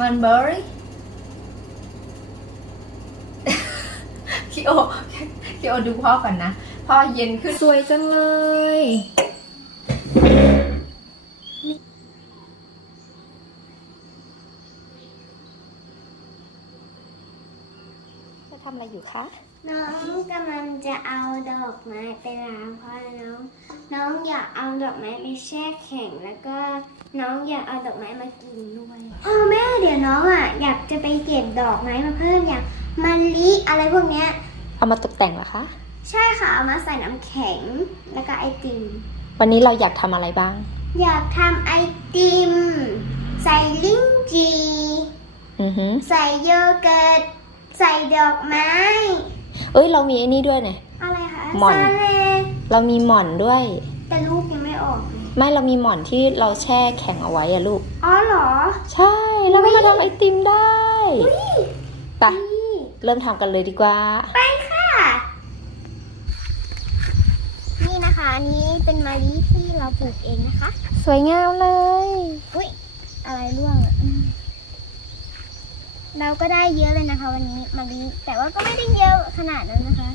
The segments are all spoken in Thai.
มันเบอร์รี่คิโอคิโอดูพ่อก่อนนะ พ่อเย็นขึ้นสวยจังเลย จะทำอะไรอยู่คะ น้องกำลังจะเอาดอกไม้ไปล้างเพราะน้อง น้องอยากเอาดอกไม้ไปแช่แข็งแล้วก็น้องอยากเอาดอกไม้มากินด้วยพ่อแม่เดี๋ยวน้องอะอยากจะไปเก็บดอกไม้มาเพิ่มอย่างมะลิอะไรพวกเนี้ย เอามาตกแต่งเหรอคะ ใช่ค่ะเอามาใส่น้ำแข็งแล้วก็ไอติม วันนี้เราอยากทำอะไรบ้าง อยากทำไอติม ใส่ลิ้นจีอือหือใส่โยเกิร์ตใส่ดอกไม้ เอ้ยเรามีไอ้นี่ด้วยเนี่ย อะไรคะหม่อน ซาเลเรามีหม่อนด้วย แต่ลูกยังไม่ออกเลยไม่เรามีหม่อนที่เราแช่แข็งเอาไว้อะลูก อ๋อเหรอ ใช่แล้วก็มาทำไอติมได้ไปะนี่เริ่มทำกันเลยดีกว่า ไปค่ะ นี่นะคะอันนี้เป็นมะลิที่เราปลูกเองนะคะ สวยงามเลย อุ้ยอะไรร่วงอะอืม เราก็ได้เยอะเลยนะคะ วันนี้มาลีแต่ว่าก็ไม่ได้เยอะขนาดนั้นนะคะ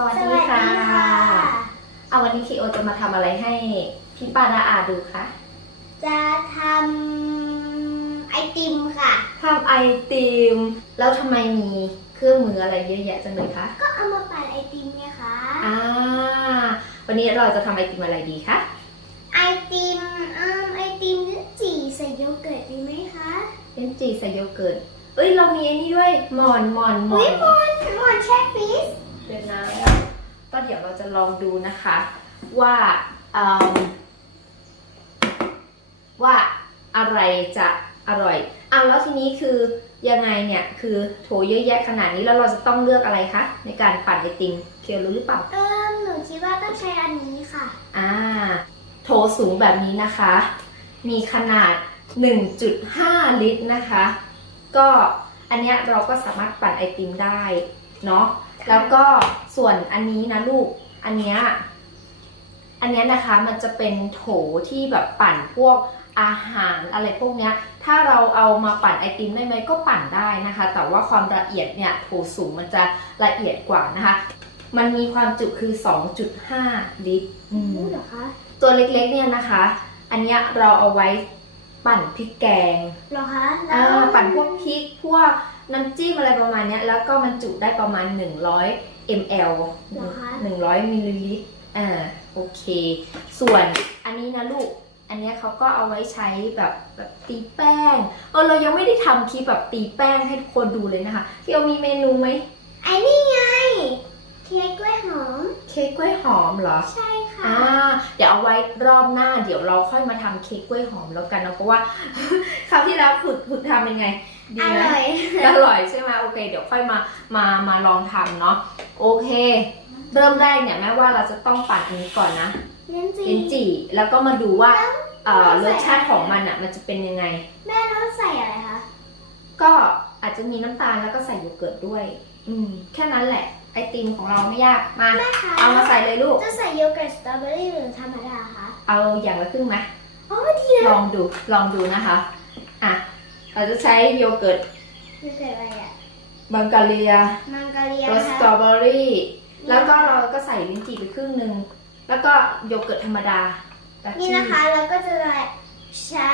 สวัสดีค่ะเอาวันนี้คีโอจะมาทำอะไรให้พี่ปานาอาดูคะจะทำไอติมค่ะทำไอติม แล้วทำไมมีเครื่องมืออะไรเยอะแยะจังเลยคะ ก็เอามาปั่นไอติมไงคะอ่าวันนี้เราจะทำไอติมอะไรดีคะ ไอติมอืมไอติมจี่ใส่โยเกิร์ตดีไหมคะเป็นจีใส่โยเกิร์ต เอ้ยเรามีไอ้นี่ด้วยหมอนหมอนหมออุ้ยนมอนมอนแช่ฟรีซ เดี๋ยวนะก็เดี๋ยวเราจะลองดูนะคะ ว่าเอิ่มว่าอะไรจะอร่อยเอาแล้วทีนี้คือยังไงเนี่ยคือโถเยอะแยะขนาดนี้แล้วเราจะต้องเลือกอะไรคะในการปั่นไอติมเคียวรู้หรือเปล่าเออหนูคิดว่าต้องใช้อันนี้ค่ะ อ่า โถสูงแบบนี้นะคะ มีขนาด 1.5 ลิตรนะคะ ก็อันเนี้ยเราก็สามารถปั่นไอติมได้เนาะ แล้วก็ส่วนอันนี้นะลูก อันเนี้ย อันเนี้ยนะคะมันจะเป็นโถที่แบบปั่นพวกอาหารอะไรพวกเนี้ย ถ้าเราเอามาปั่นไอติมได้ไหมก็ปั่นได้นะคะ แต่ว่าความละเอียดเนี่ยโถสูงมันจะละเอียดกว่านะคะ มันมีความจุคือ 2.5 ลิตรอืม รู้เหรอคะตัวเล็กๆเนี่ยนะคะ อันเนี้ยเราเอาไว้ปั่นพริกแกงเหรอคะแล้อ่าวปั่นพวกพริกพวก น้ำจิ้มอะไรประมาณเนี้ยแล้วก็มันจุได้ประมาณ 100 ml 100มิลลิลิตรอ่าโอเค ส่วนอันนี้นะลูก อันเนี้ยเขาก็เอาไว้ใช้แบบแบบตีแป้งเออเรายังไม่ได้ทำคลิปแบบตีแป้งให้ทุกคนดูเลยนะคะที่เอามีเมนูไหมไอ้นี่ไง เค้กกล้วยหอม เค้กกล้วยหอมเหรอ ใช่ค่ะ อ่าเดี๋ยวเอาไว้รอบหน้าเดี๋ยวเราค่อยมาทำเค้กกล้วยหอมแล้วกันนะเพราะว่า คราวที่แล้วฝึกฝึกทำเป็นไง ดีอไหมร่อย อร่อยใช่ไหมโอเค เดี๋ยวค่อยมามามาลองทำเนาะโอเค เริ่มแรกเนี่ยแม่ว่าเราจะต้องปั่นอันนี้ก่อนนะเลี้ยงจีลิ้นจี่แล้วก็มาดูว่าเอ่อแล้วรสชาติของมันอะ มันจะเป็นยังไง แม่ต้องใส่อะไรคะ ก็อาจจะมีน้ำตาลแล้วก็ใส่โยเกิร์ตด้วย อืม แค่นั้นแหละ ไอติมของเราไม่ยากมา แม่คะเอามาใส่เลยลูก จะใส่โยเกิร์ตสตรอเบอรี่หรือธรรมดาคะ เอาอย่างละครึ่งไหมอ๋อดีลองดูลองดูนะคะ อะ เราจะใช้โยเกิร์ตโยเกิร์ตอะไรอะบังกาเลียมังกรเลียรสสตรอเบอรี่แล้วก็เราก็ใส่ลิ้นจี่ไปครึ่งหนึ่งแล้วก็โยเกิร์ตธรรมดาดัชนี่ชี่นะคะเราก็จะใช้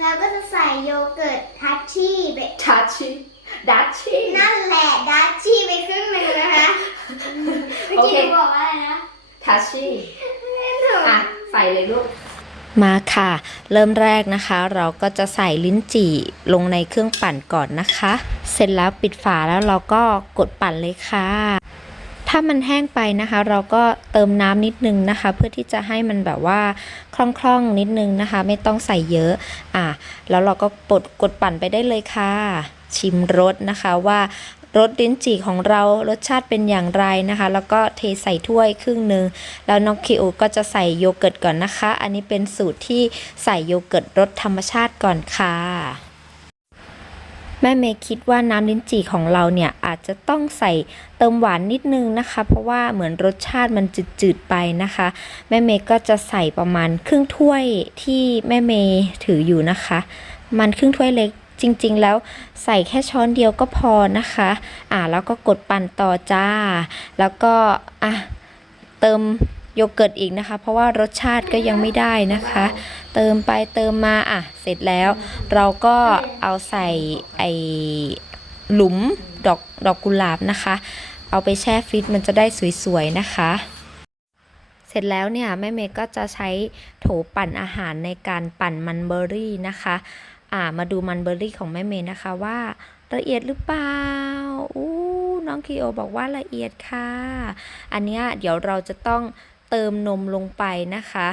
เราก็จะใส่โยเกิร์ตทัชชี่ไปดัชชี่ดัชชี่ นั่นแหละดัชชี่ไปครึ่งหนึ่งนะคะเมื่อกี้หนูบอกว่าอะไรนะดัชชี่หนูอะใส่เลยลูก มาค่ะ เริ่มแรกนะคะ เราก็จะใส่ลิ้นจี่ลงในเครื่องปั่นก่อนนะคะ เสร็จแล้วปิดฝาแล้วเราก็กดปั่นเลยค่ะ ถ้ามันแห้งไปนะคะ เราก็เติมน้ำนิดนึงนะคะ เพื่อที่จะให้มันแบบว่าคล่องๆนิดนึงนะคะ ไม่ต้องใส่เยอะอะแล้วเราก็กดกดปั่นไปได้เลยค่ะ ชิมรสนะคะว่า รสลิ้นจี่ของเรารสชาติเป็นอย่างไรนะคะ แล้วก็เทใส่ถ้วยครึ่งหนึ่งแล้วน้องคิโอก็จะใส่โยเกิร์ตก่อนนะคะ อันนี้เป็นสูตรที่ใส่โยเกิร์ตรสธรรมชาติก่อนค่ะแม่เมย์คิดว่าน้ำลิ้นจี่ของเราเนี่ยอาจจะต้องใส่เติมหวานนิดนึงนะคะ เพราะว่าเหมือนรสชาติมันจืดๆไปนะคะ แม่เมย์ก็จะใส่ประมาณครึ่งถ้วยที่แม่เมย์ถืออยู่นะคะ มันครึ่งถ้วยเล็ก จริงๆ แล้วใส่แค่ช้อนเดียวก็พอนะคะ อ่าแล้วก็กดปั่นต่อจ้า แล้วก็อะเติมโยเกิร์ตอีกนะคะ เพราะว่ารสชาติก็ยังไม่ได้นะคะ เติมไปเติมมาอะเสร็จแล้ว เราก็เอาใส่ไอหลุมดอกดอกกุหลาบนะคะ เอาไปแช่ฟรีซมันจะได้สวยๆนะคะเสร็จแล้วเนี่ยแม่เมย์ก็จะใช้โถปั่นอาหารในการปั่นมันเบอร์รี่นะคะ อ่ามาดูมันเบอร์รี่ของแม่เมย์นะคะว่า ละเอียดหรือเปล่าอู้น้องคีโอบอกว่าละเอียดค่ะ อันเนี้ยเดี๋ยวเราจะต้องเติมนมลงไปนะคะ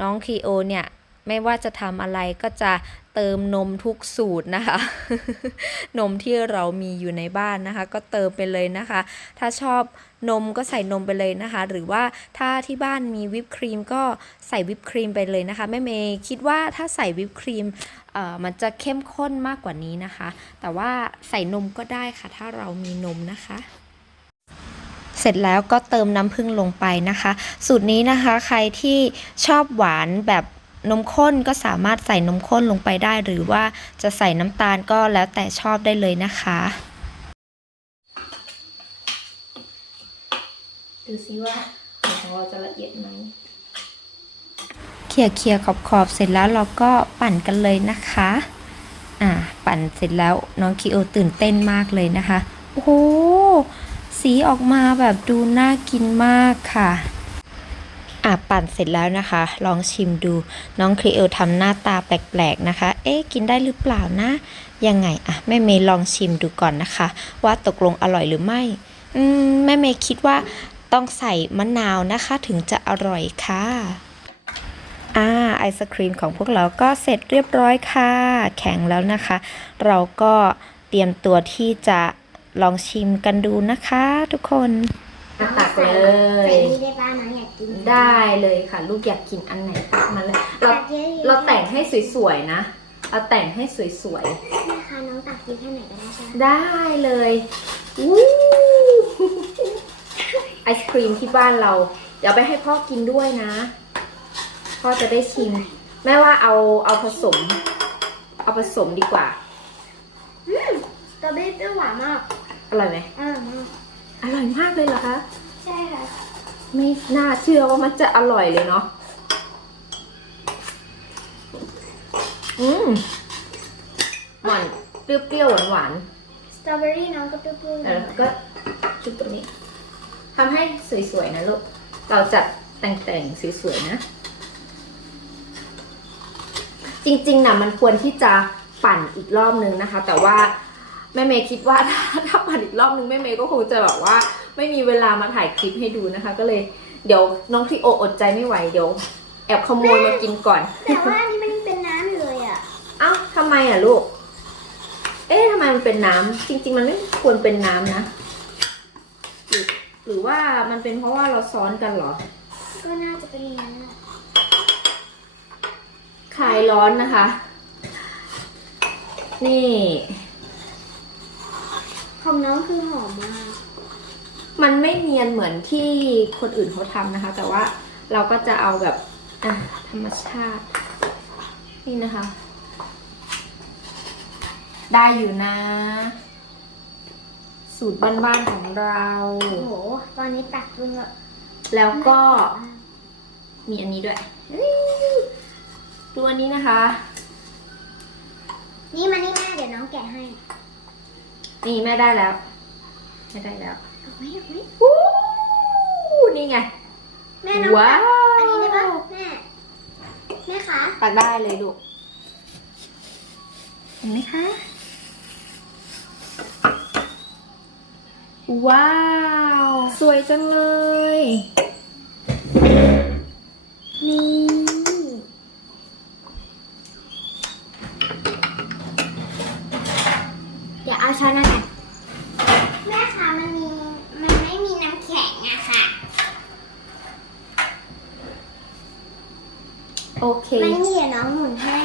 น้องคีโอเนี่ยไม่ว่าจะทำอะไรก็จะ เติมนมทุกสูตรนะคะ นมที่เรามีอยู่ในบ้านนะคะ ก็เติมไปเลยนะคะ ถ้าชอบนมก็ใส่นมไปเลยนะคะ หรือว่าถ้าที่บ้านมีวิปครีมก็ใส่วิปครีมไปเลยนะคะแม่เมย์คิดว่าถ้าใส่วิปครีมเอ่อมันจะเข้มข้นมากกว่านี้นะคะ แต่ว่าใส่นมก็ได้ค่ะ ถ้าเรามีนมนะคะเสร็จแล้วก็เติมน้ำผึ้งลงไปนะคะ สูตรนี้นะคะใครที่ชอบหวานแบบ นมข้นก็สามารถใส่นมข้นลงไปได้ หรือว่าจะใส่น้ำตาลก็แล้วแต่ชอบได้เลยนะคะดูซิว่าของเราจะละเอียดไหมเขี่ยเขี่ยขอบขอบๆเสร็จแล้วเราก็ปั่นกันเลยนะคะอ่าปั่นเสร็จแล้วน้องคิโอตื่นเต้นมากเลยนะคะ โอ้โหสีออกมาแบบดูน่ากินมากค่ะ อะปั่นเสร็จแล้วนะคะ ลองชิมดูน้องครีเอลทำหน้าตาแปลกๆนะคะ เอ๊ะกินได้หรือเปล่านะยังไงอะแม่เมย์ลองชิมดูก่อนนะคะ ว่าตกลงอร่อยหรือไม่ อืมแม่เมย์คิดว่าต้องใส่มะนาวนะคะ ถึงจะอร่อยค่ะ อ่าไอศครีมของพวกเราก็เสร็จเรียบร้อยค่ะ แข็งแล้วนะคะ เราก็เตรียมตัวที่จะลองชิมกันดูนะคะ ทุกคนตักเลใส่ยนี่ได้ป้าน้องอยา กกินได้เลยค่ะ ลูกอยากกินอันไหนตักมาเลยเราตักเยอะๆเราแต่งให้สวยๆนะเราแต่งให้สวยนะคะน้องตักกินแค่ไหนก็ได้ใช่ไหมๆได้เลยอู้ไอศครีมที่บ้านเรา เดี๋ยวไปให้พ่อกินด้วยนะ พ่อจะได้ชิม แม่ว่าเอาเอาผสม เอาผสมดีกว่าสตรอเบอรี่เปรี้ยวหวานมากอร่อยไหมอร่อยมากอร่อยมากเลยเหรอคะ ใช่ค่ะ ไม่น่าเชื่อว่ามันจะอร่อยเลยเนาะ อืมหวานเปรี้ยวๆหวานสตรอเบอรี่น้องก็เปรี้ยวๆๆแล้วก็ชุบตรงนี้ทำให้สวยๆนะลูก เราจัดแต่งๆสวยๆนะ จริงๆนะมันควรที่จะปั่นอีกรอบนึงนะคะ แต่ว่าแม่เมย์คิดว่าถ้าถ้าปั่นอีกรอบนึงแม่เมย์ก็คงจะแบบว่า ไม่มีเวลามาถ่ายคลิปให้ดูนะคะ ก็เลยเดี๋ยวน้องทริโออดใจไม่ไหวเดี๋ยว แอบขโมยมากินก่อน แต่ว่าอันนี้มันยังเป็นน้ำอยู่เลยอะ เอ้าทำไมอะลูก เอ๊ะทำไมมันเป็นน้ำจริง ๆ มันไม่ควรเป็นน้ำนะ หรือหรือว่ามันเป็นเพราะว่าเราซ้อนกันเหรอ ก็น่าจะเป็นอย่างนั้นแหละคลายร้อนนะคะ นี่ ของน้องคือหอมมาก มันไม่เนียนเหมือนที่คนอื่นเขาทำนะคะ แต่ว่าเราก็จะเอาแบบอะธรรมชาติ นี่นะคะ ได้อยู่นะ สูตรบ้านๆของเรา โอ้โห ตอนนี้ตักจนแบบแล้วก็มีอันนี้ด้วยดูอันนี้นะคะ นี่มานี่แม่เดี๋ยวน้องแกะให้ นี่แม่ได้แล้วแม่ได้แล้วเอาไว้เอาไว้วู้นี่ไง แม่น้องว้าตักวอันนี้ได้ปะแม่แม่ แม่คะตักได้เลยลูก เห็นไหมคะ ว้าว สวยจังเลย นี่เดี๋ยวเอาช้อนมากันแม่คะมันมีมันไม่มีน้ำแข็งอะค่ะ โอ เค มันมีเดี๋ยวน้องหมุนให้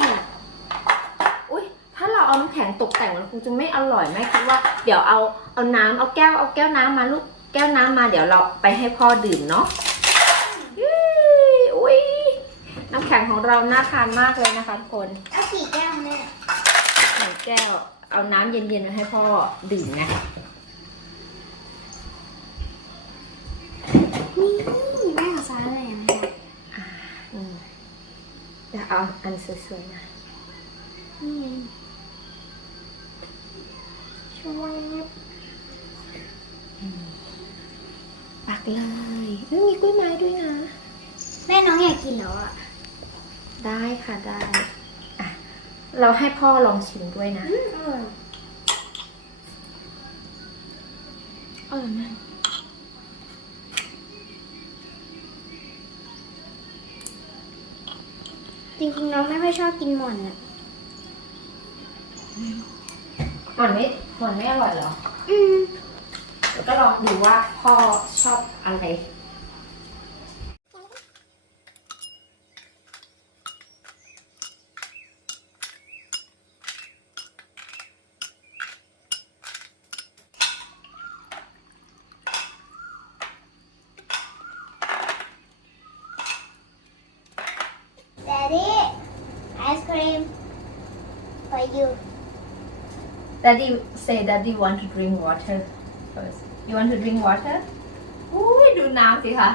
อุ้ยถ้าเราเอาน้ำแข็งตกแต่งมันคงจะไม่อร่อยแม่คิดว่าเดี๋ยวเอาเอาน้ำเอาแก้วเอาแก้วน้ำมาลูกแก้วน้ำมาเดี๋ยวเราไปให้พ่อดื่มเนาะยี่อุ้ยน้ำแข็งของเราน่าทานมากเลยนะคะทุกคนเอากี่แก้วแม่หนึ่งแก้ว เอาน้ำเย็นๆมาให้พ่อดื่มนะนี่ เดี๋ยวเอาอันสวยๆนะนี่ไงช่วยปักเลยเอ้ยมีกล้วยไม้ด้วยนะ แม่น้องอยากกินแล้วอะได้ค่ะได้อะเราให้พ่อลองชิมด้วยนะอืมอร่อยเออ จริงๆน้องไม่ค่อยชอบกินหม่อนอะหวานไม่หวานไม่อร่อยเหรอ อืมเดี๋ยวก็ลองดูว่าพ่อชอบอะไร ice cream for you Daddy say Daddy want to drink water first you want to drink water อุ้ยดูน้ำสิคะ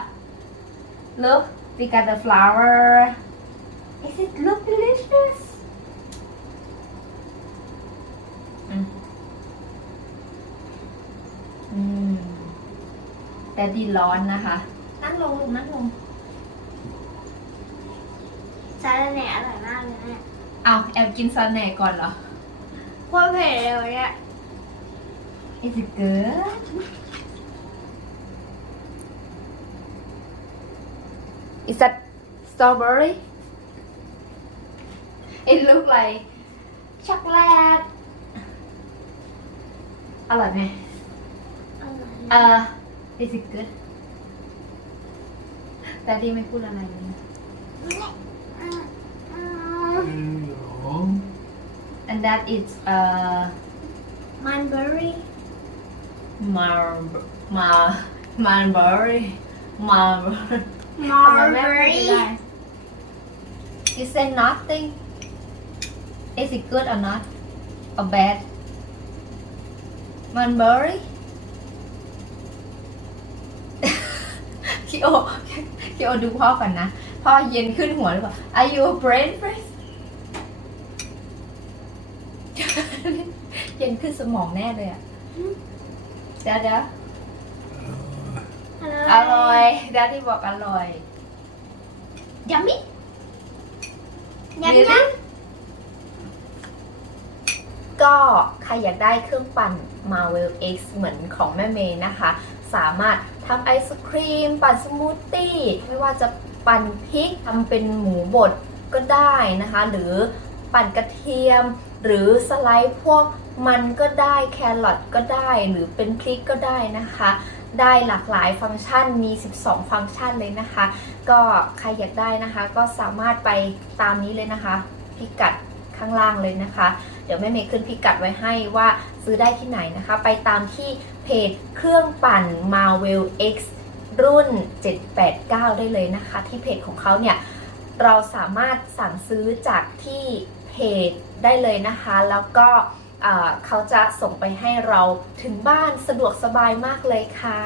Look we got the flower Is it look delicious อืมอืม Daddy ร้อนนะคะ นั่งลงลูกนั่งลง ซาลาเน่อร่อยมากเลยแม่เอาแอบกินซาแหน่ก่อนเหรอโคตรเผ็ดเลยวันเนี่ย Is it good? Is that strawberry? It look like chocolate. อร่อยไหมอร่อยเออ Is it good? แต่ดีไม่พูดอะไรเลย And that is uh มันเบอร์รี่ mar mar mulberry mulberry มาทำไมร์แม่เบอพูดร์ไม่รี่ได้ You say nothing Is it good or not or bad mulberry คิโอคิโอดูพ่อก่อนนะ พ่อเย็นขึ้นหัวหรือเปล่า Are you a brain freeze เย็นขึ้นสมองแน่เลยอะเดี๋ยวเดี๋ยวอร่อยดาที่บอกอร่อยยัมมี่ยัม Really? ยัมก็ใครอยากได้เครื่องปั่น Marvel X เหมือนของแม่เมย์นะคะ สามารถทำไอศครีม ปั่นสมูทตี้ ไม่ว่าจะปั่นพริกทำเป็นหมูบดก็ได้นะคะ หรือปั่นกระเทียม หรือสไลด์พวก มันก็ได้แครอทก็ได้หรือเป็นพริกก็ได้นะคะ ได้หลากหลายฟังก์ชันมี 12 ฟังก์ชันเลยนะคะ ก็ใครอยากได้นะคะ ก็สามารถไปตามนี้เลยนะคะ พิกัดข้างล่างเลยนะคะ เดี๋ยวแม่เมย์ขึ้นพิกัดไว้ให้ว่าซื้อได้ที่ไหนนะคะ ไปตามที่เพจเครื่องปั่น Marvel X รุ่น 789 ได้เลยนะคะ ที่เพจของเขาเนี่ยเราสามารถสั่งซื้อจากที่เพจได้เลยนะคะ แล้วก็ เขาจะส่งไปให้เราถึงบ้านสะดวกสบายมากเลยค่ะ